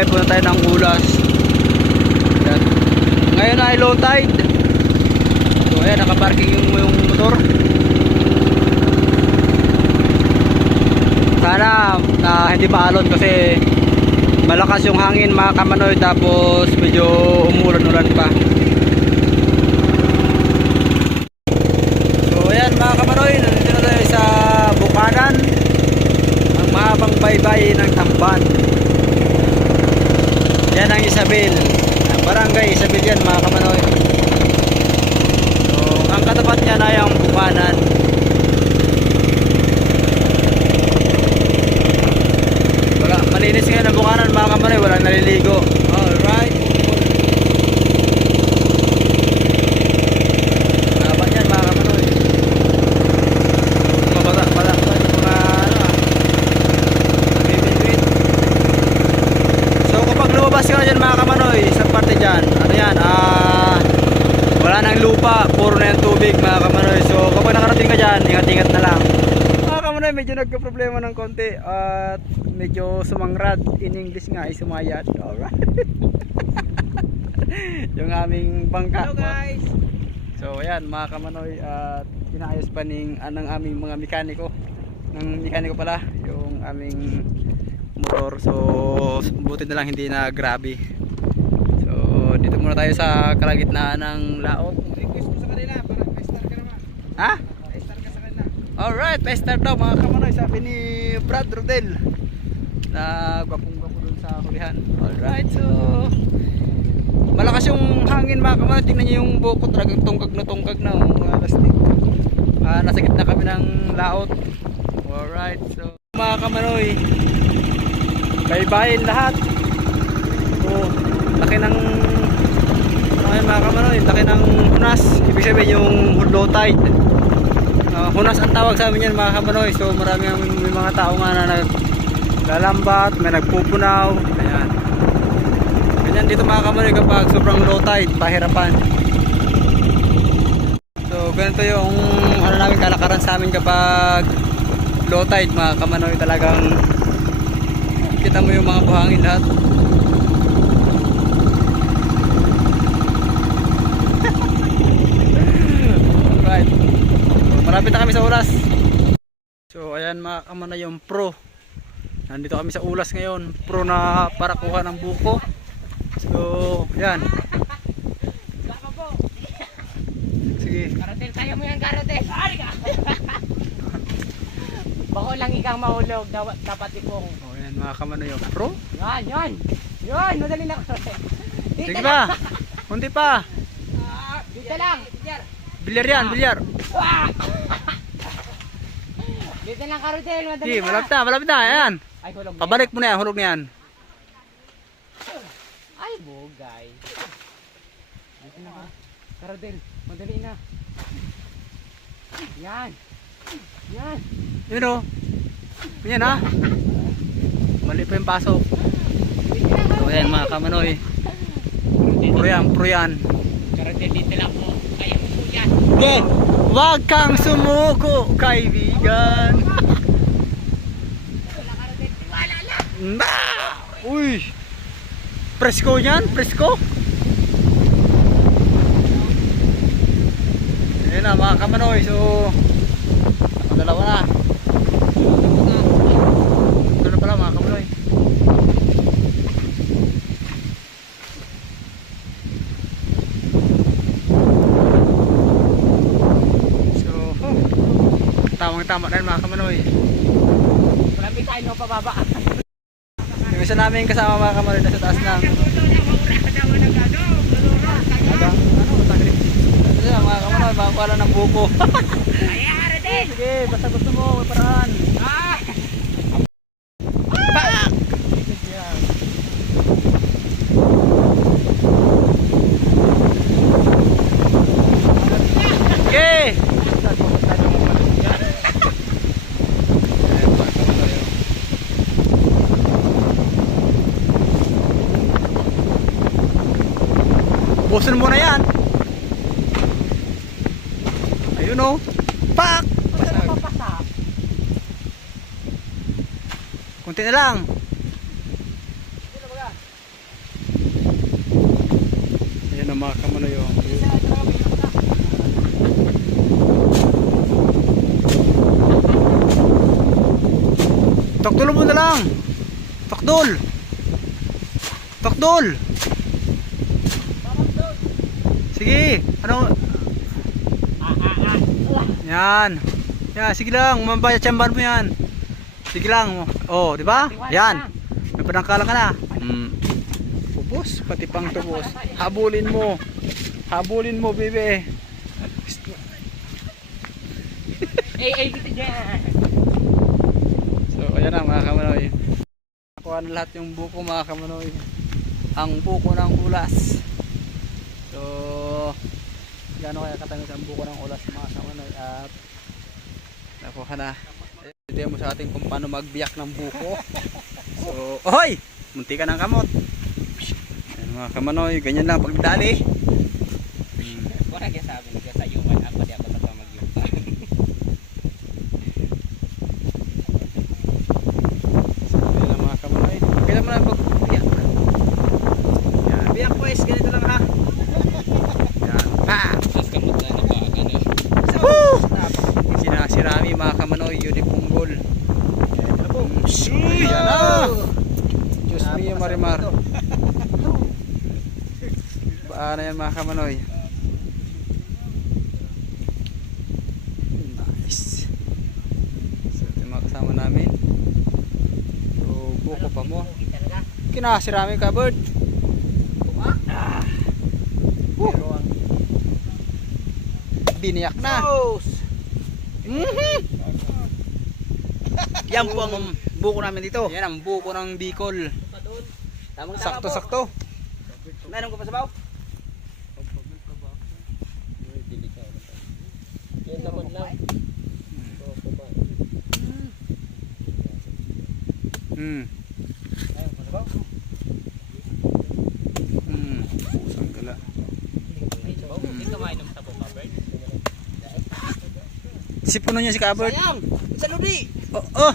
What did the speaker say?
ay punta tayo ng Ulas. Ayan. Ngayon ay low tide. So ayan, nakaparking yung motor. Sana hindi maalon kasi malakas yung hangin mga kamanoy, tapos medyo umulan-ulan pa. So ayan mga kamanoy, nandito na tayo sa Bukanan, ang mahabang baybay ng Tamban. Yan ang Isabel, Barangay Isabel yan mga kamanoy. So ang katapat niya na yung Bukanan. Malinis ngayon ang Bukanan mga kamanoy, walang naliligo. Alright. Haba yan mga kamanoy. Mabata pa yung mga bibit-bit. So kapag lumabas ka na dyan mga kamanoy, sa parte dyan, ano yan, wala nang lupa, puro na yung tubig mga kamanoy. So kapag nakarating ka dyan, ingat-ingat na lang mga kamanoy. Medyo nagka-problema ng konti at medyo sumangrad, in English nga ay sumayat. Alright. Yung aming bangka. Hello guys. So ayan mga kamanoy, at inaayos pa ng aming mga mekaniko. Ng mekaniko pala yung aming motor. So buti na lang hindi na grabe. So dito muna tayo sa kalagitnaan ng laot. Request mo sa kanila para pa-star ka naman. Ha? Pa-star ka sa kanila. Alright, pa-start daw mga kamanoy, sabi ni Brad Rodel na gwapong-gwapo dun sa hulihan. Alright, so malakas yung hangin mga kamanoy. Tingnan nyo yung buko, talagang tungkag na mga plastic. Nasa gitna kami ng laot. Alright, so mga kamanoy, baybayin lahat. So laki ng mga kamanoy, laki ng hunas. Ibig sabihin yung low tide. Hunas ang tawag sa amin yan mga kamanoy. So marami may mga tao nga na naglalambat, may nagpupunaw. Ayan. Ganyan dito mga kamanoy kapag sobrang low tide, pahirapan. So ganito yung namin kalakaran sa amin kapag low tide mga kamanoy. Talagang kita mo yung mga buhangin lahat. Alright. Malapit na kami sa Ulas. So ayan mga kamanoy, yung pro. Nandito kami sa Ulas ngayon. Pro na para kuha ng buko. So yan. Sige. Karatel, kaya mo yan karatel. Bako lang ikaw mahulog, dapat ipong. Oh yan mga kamanoy, yung pro. Yan. Yan, madali lang. Sige pa. Kunti pa. Dito lang. Bilyar yan, bilyar. Dito lang karatel, madali Sige, lang. malapit na. Ayan. Ay, hulog na. Pabalik mo na yan, hulog na yan. Ay, bugay. Dito na ka. Karatel, madali na. Yan. Yun o. Yan ha. Mali pa yung pasok. So ayan mga kamanoy. Pro yan. Karatel, dito lang po. Kaya mo po yan. Okay. Huwag kang sumuko, kaibigan. Wala lang. Uy. Presko yan, presko. Ayan na mga kamanoy. So dalawa na. Ito na pala mga kamanoy. So tamang-tama na mga kamanoy. Marami tayo no pababa. Yung isa namin kasama mga kamanoy nasa taas ng tagri. Ito siya mga kamanoy, makakuha lang ng buko. Sige, basta gusto mo, may paraan. Sige! Busin mo na yan. Ayun o. Pak! Kunti na lang. mga kamanoy oh. Takdol mo na lang. Takdol. Takdol. Sige. Ano? Yan. Yan, sige lang. Mamabaya tsamban mo yan. Sige lang. Oh, di ba? Yan. May panangkalang ka na. Ubos, pati pang tubos. Habulin mo. Habulin mo, bebe. Dito dyan. So, ayan na mga kamanoy. Nakuha na lahat yung buko mga kamanoy. Ang buko ng ulas. So, gano'n kaya katamis ang buko ng ulas mga kamanoy. At nakuha na. Idea mo sa atin kung paano magbiyak ng buko. So, ohoy! Munti ka ng kamot. Ayan mga kamanoy, ganyan lang pagdali. Wala kaya sabi niya sa human. Ako di ako sa pamag-yuman. Ayan na mga kamanoy. Kailan mo na pagbiyak. Yan, biyak boys, ganito lang ha. Yan, pa! Tapos kamot na nabagan eh. Woo! Sinasirami mga kamanoy, yun yung punggol. Yan na! Diyos mio marimar. Paano yan mga kamanoy? Nice. So ito yung mga kasama namin. So buko pa mo. Kinasirami ka bird. Biniyak na. Yan po ang buko namin dito. Yan ang buko ng Bicol. Sakto-sakto. Meron ko pa sa baw? Yan naman lang. Pusang gala. Hindi ka mainom sa buka, Bert. Sipuno niya si Kabert. Sayang! Sa ludi! Oh, oh.